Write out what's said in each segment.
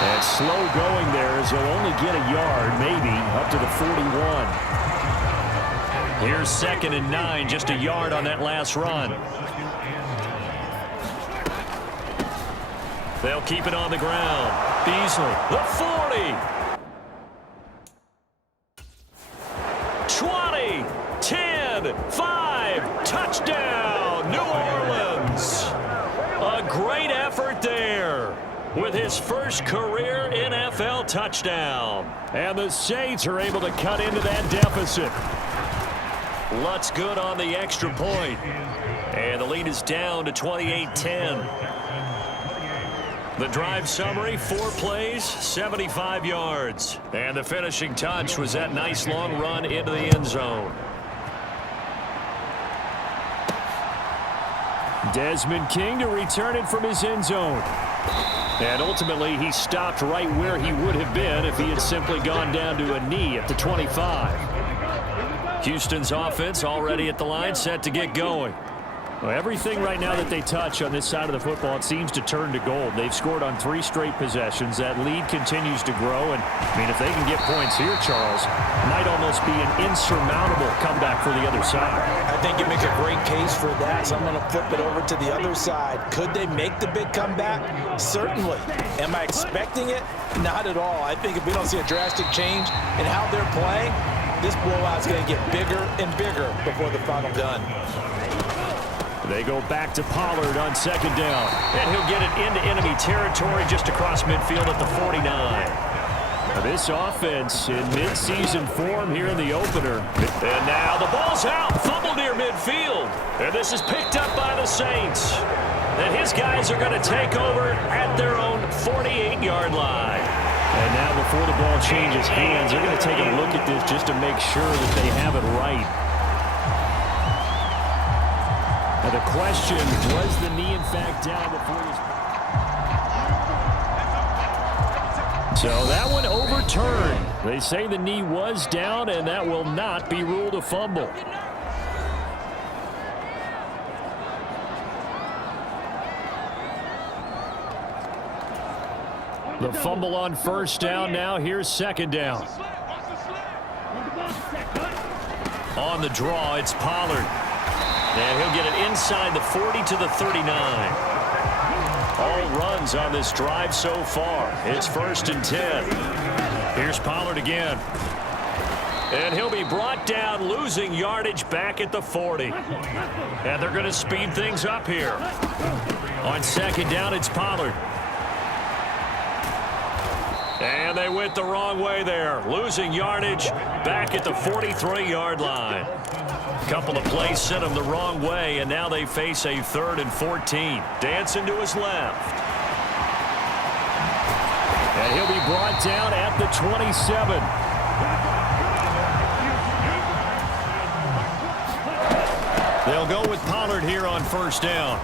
And slow going there as he'll only get a yard, maybe, up to the 41. Here's 2nd and 9, just a yard on that last run. They'll keep it on the ground. Beasley, the 40. 20, 10, 5, touchdown, New Orleans. A great effort there with his first career NFL touchdown. And the Saints are able to cut into that deficit. Lutz good on the extra point. And the lead is down to 28-10. The drive summary, 4 plays, 75 yards. And the finishing touch was that nice long run into the end zone. Desmond King to return it from his end zone. And ultimately, he stopped right where he would have been if he had simply gone down to a knee at the 25. Houston's offense already at the line, set to get going. Well, everything right now that they touch on this side of the football, it seems to turn to gold. They've scored on 3 straight possessions. That lead continues to grow. And, I mean, if they can get points here, Charles, it might almost be an insurmountable comeback for the other side. I think you make a great case for that, so I'm going to flip it over to the other side. Could they make the big comeback? Certainly. Am I expecting it? Not at all. I think if we don't see a drastic change in how they're playing, this blowout's going to get bigger and bigger before the final gun. They go back to Pollard on 2nd down. And he'll get it into enemy territory just across midfield at the 49. Now this offense in midseason form here in the opener. And now the ball's out. Fumble near midfield. And this is picked up by the Saints. And his guys are going to take over at their own 48-yard line. And now before the ball changes hands, they're going to take a look at this just to make sure that they have it right. Now the question, was the knee in fact down before this? So that one overturned. They say the knee was down, and that will not be ruled a fumble. The fumble on 1st down. Now here's 2nd down. On the draw, it's Pollard. And he'll get it inside the 40 to the 39. All runs on this drive so far. It's 1st and 10. Here's Pollard again. And he'll be brought down, losing yardage back at the 40. And they're going to speed things up here. On 2nd down, it's Pollard. And they went the wrong way there, losing yardage back at the 43-yard line. Couple of plays sent them the wrong way, and now they face a 3rd and 14. Dancing to his left. And he'll be brought down at the 27. They'll go with Pollard here on 1st down.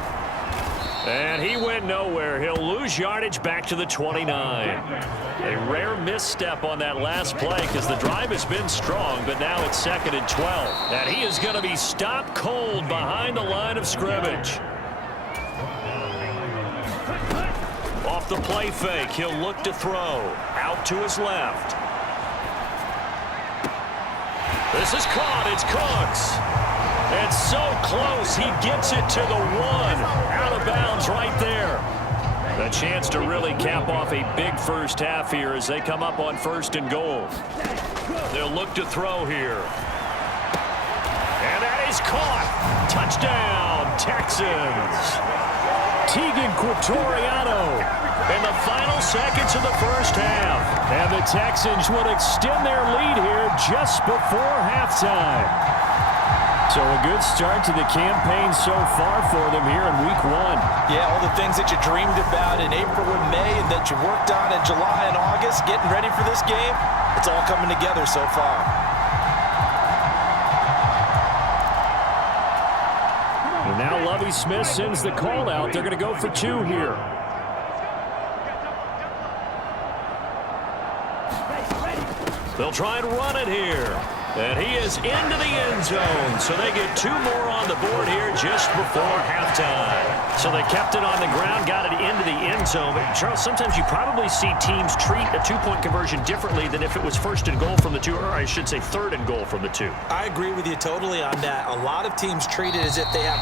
And he went nowhere. He'll lose yardage back to the 29. A rare misstep on that last play because the drive has been strong, but now it's 2nd and 12. And he is going to be stopped cold behind the line of scrimmage. Off the play fake, he'll look to throw. Out to his left. This is caught. It's Cooks. And so close, he gets it to the 1. Out of bounds right there. A chance to really cap off a big first half here as they come up on 1st and goal. They'll look to throw here. And that is caught. Touchdown, Texans. Tegan Quatoriano in the final seconds of the first half. And the Texans will extend their lead here just before halftime. So a good start to the campaign so far for them here in week 1. Yeah, all the things that you dreamed about in April and May and that you worked on in July and August, getting ready for this game, it's all coming together so far. And now Lovie Smith sends the call out. They're going to go for 2 here. They'll try and run it here. And he is into the end zone, so they get 2 more on the board here just before halftime. So they kept it on the ground, got it into the end zone. But Charles, sometimes you probably see teams treat a 2-point conversion differently than if it was first and goal from the 2, or I should say third and goal from the 2. I agree with you totally on that. A lot of teams treat it as if they have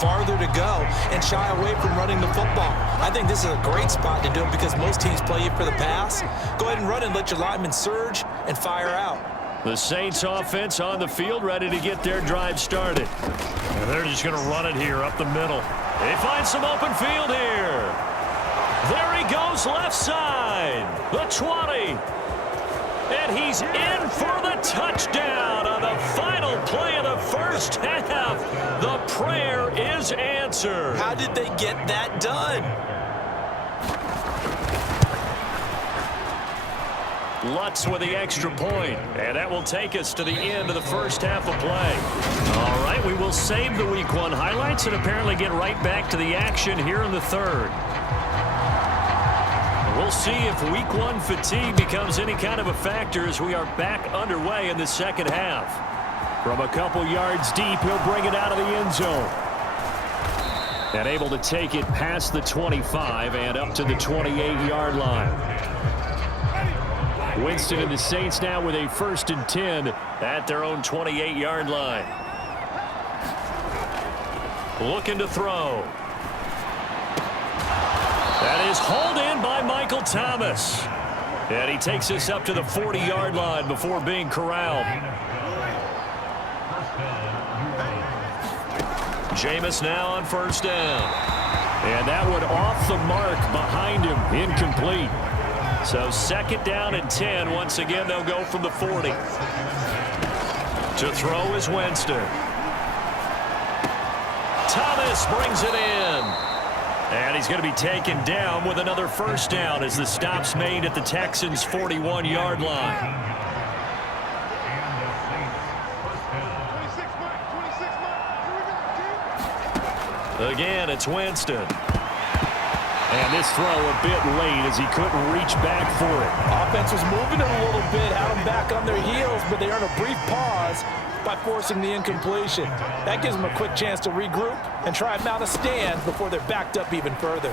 farther to go and shy away from running the football. I think this is a great spot to do it because most teams play you for the pass. Go ahead and run and let your linemen surge and fire out. The Saints offense on the field, ready to get their drive started. And they're just going to run it here up the middle. They find some open field here. There he goes, left side. The 20. And he's in for the touchdown on the final play of the first half. The prayer is answered. How did they get that done? Lutz with the extra point, and that will take us to the end of the first half of play. All right, we will save the Week 1 highlights and apparently get right back to the action here in the third. We'll see if Week 1 fatigue becomes any kind of a factor as we are back underway in the second half. From a couple yards deep, he'll bring it out of the end zone. And able to take it past the 25 and up to the 28-yard line. Winston and the Saints now with a 1st and 10 at their own 28-yard line. Looking to throw. That is hauled in by Michael Thomas. And he takes us up to the 40-yard line before being corralled. Jameis now on 1st down. And that one off the mark behind him, incomplete. So 2nd down and 10. Once again, they'll go from the 40. To throw is Winston. Thomas brings it in. And he's going to be taken down with another 1st down as the stop's made at the Texans' 41-yard line. Again, it's Winston. And this throw a bit late as he couldn't reach back for it. Offense was moving a little bit, had them back on their heels, but they earned a brief pause by forcing the incompletion. That gives them a quick chance to regroup and try and mount a stand before they're backed up even further.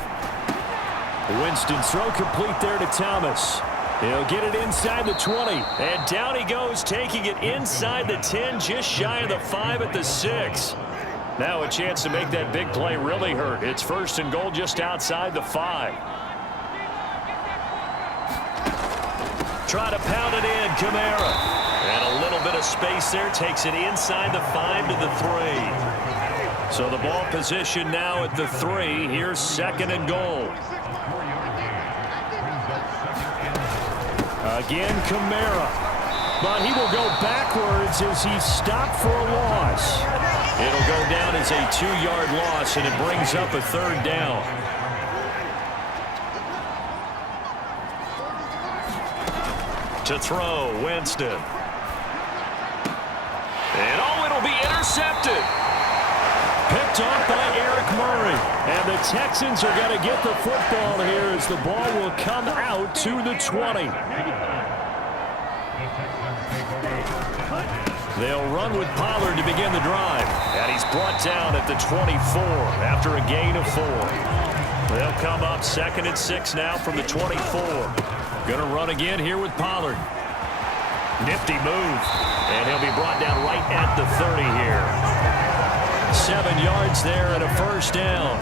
Winston's throw complete there to Thomas. He'll get it inside the 20. And down he goes, taking it inside the 10, just shy of the 5 at the 6. Now a chance to make that big play really hurt. It's 1st and goal just outside the 5. Try to pound it in, Kamara. And a little bit of space there, takes it inside the 5 to the 3. So the ball position now at the 3. Here's 2nd and goal. Again, Kamara. But he will go backwards as he's stopped for a loss. It'll go down as a 2-yard loss, and it brings up a 3rd down. To throw, Winston. And it'll be intercepted. Picked off by Eric Murray. And the Texans are going to get the football here as the ball will come out to the 20. They'll run with Pollard to begin the drive. And he's brought down at the 24 after a gain of 4. They'll come up 2nd and 6 now from the 24. Going to run again here with Pollard. Nifty move. And he'll be brought down right at the 30 here. 7 yards there and a 1st down.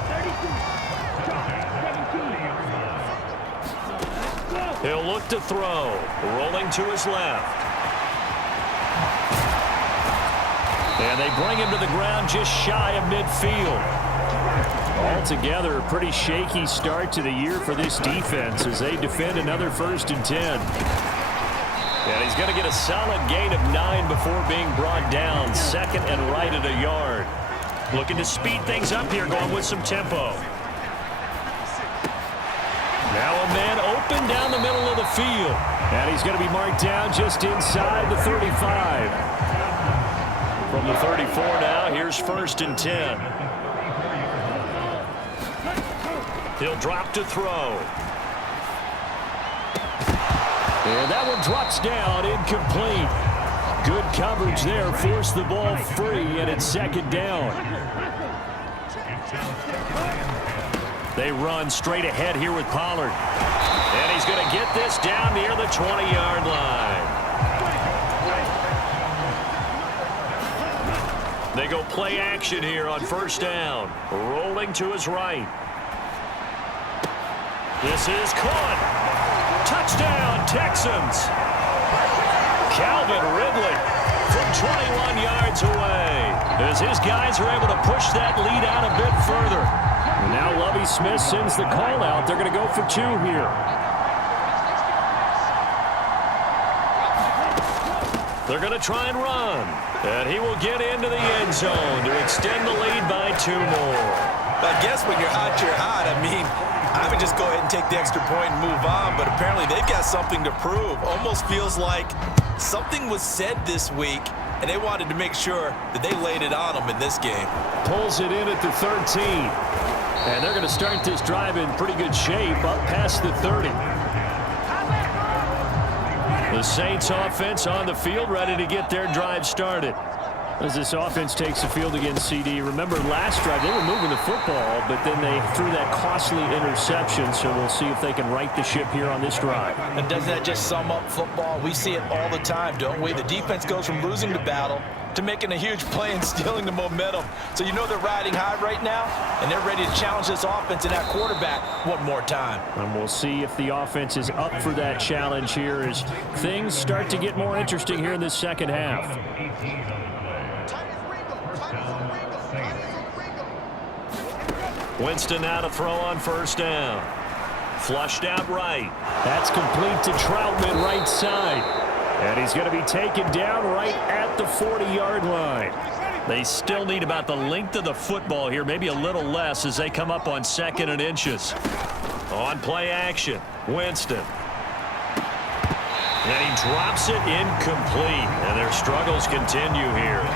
He'll look to throw. Rolling to his left. And they bring him to the ground just shy of midfield. Altogether, a pretty shaky start to the year for this defense as they defend another 1st and 10. And he's going to get a solid gain of 9 before being brought down. 2nd and right at a yard. Looking to speed things up here, going with some tempo. Now a man open down the middle of the field. And he's going to be marked down just inside the 35. From the 34 now, here's 1st and 10. He'll drop to throw. And that one drops down, incomplete. Good coverage there, forced the ball free, and it's second down. They run straight ahead here with Pollard. And he's going to get this down near the 20-yard line. They go play action here on first down. Rolling to his right. This is caught. Touchdown, Texans. Calvin Ridley from 21 yards away as his guys are able to push that lead out a bit further. Now Lovie Smith sends the call out. They're going to go for two here. They're going to try and run. And he will get into the end zone to extend the lead by 2 more. I guess when you're hot, you're hot. I mean, I would just go ahead and take the extra point and move on, but apparently they've got something to prove. Almost feels like something was said this week, and they wanted to make sure that they laid it on them in this game. Pulls it in at the 13. And they're going to start this drive in pretty good shape up past the 30. The Saints offense on the field, ready to get their drive started. As this offense takes the field against CD. Remember last drive, they were moving the football, but then they threw that costly interception, so we'll see if they can right the ship here on this drive. And doesn't that just sum up football? We see it all the time, don't we? The defense goes from losing the battle to making a huge play and stealing the momentum. So you know they're riding high right now, and they're ready to challenge this offense and that quarterback one more time. And we'll see if the offense is up for that challenge here as things start to get more interesting here in this second half. Winston now to throw on first down. Flushed out right. That's complete to Troutman right side. And he's going to be taken down right at the 40-yard line. They still need about the length of the football here, maybe a little less as they come up on 2nd and inches. On play action, Winston. And he drops it incomplete. And their struggles continue here.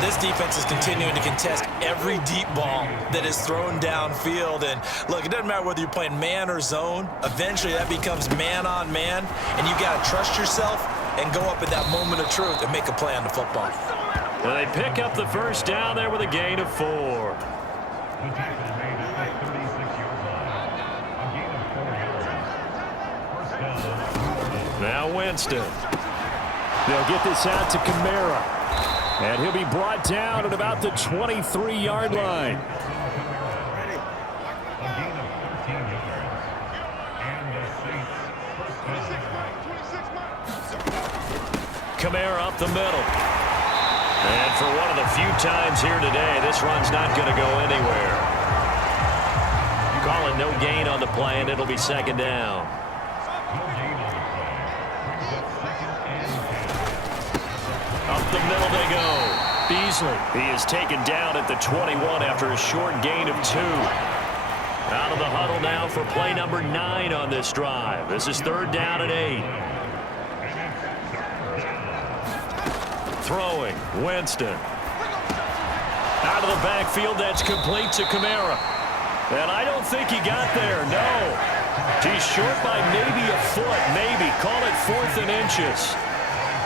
This defense is continuing to contest every deep ball that is thrown downfield. And look, it doesn't matter whether you're playing man or zone. Eventually that becomes man on man, and you got to trust yourself and go up at that moment of truth and make a play on the football. Well, they pick up the first down there with a gain of 4. Now Winston. They'll get this out to Kamara. And he'll be brought down at about the 23-yard line. Kamara up the middle. And for one of the few times here today, this run's not going to go anywhere. Call it no gain on the play, and it'll be second down. Up the middle they go. Beasley. He is taken down at the 21 after a short gain of 2. Out of the huddle now for play number 9 on this drive. This is 3rd down and 8. Throwing. Winston. Out of the backfield. That's complete to Kamara. And I don't think he got there. No. He's short by maybe a foot. Maybe. Call it 4th and inches.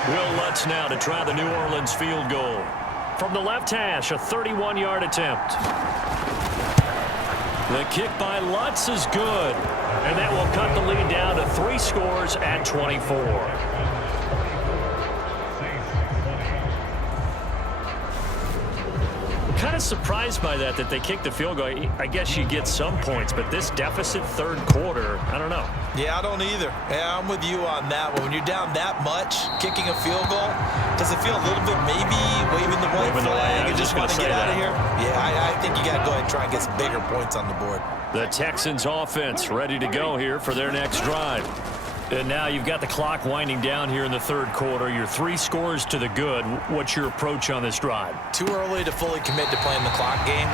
Will Lutz now to try the New Orleans field goal. From the left hash, a 31-yard attempt. The kick by Lutz is good. And that will cut the lead down to 3 scores at 24. Kind of surprised by that they kicked the field goal. I guess you get some points, but this deficit 3rd quarter, I don't know. Yeah, I don't either. Yeah, I'm with you on that one. When you're down that much, kicking a field goal, does it feel a little bit maybe waving the white flag and just want to get out of here? Yeah, I think you got to go ahead and try and get some bigger points on the board. The Texans offense ready to go here for their next drive. And now you've got the clock winding down here in the 3rd quarter. You're 3 scores to the good. What's your approach on this drive? Too early to fully commit to playing the clock game.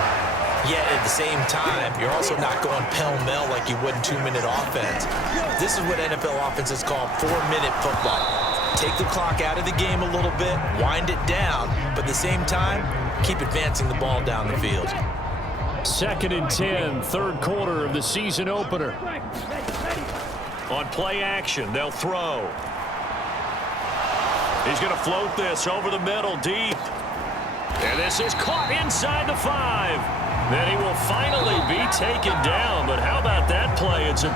Yet at the same time, you're also not going pell-mell like you would in 2-minute offense. This is what NFL offenses call 4-minute football. Take the clock out of the game a little bit, wind it down, but at the same time, keep advancing the ball down the field. 2nd and 10, 3rd quarter of the season opener. On play action, they'll throw. He's going to float this over the middle, deep. And this is caught inside the 5. Then he will finally be taken down. But how about that play? It's a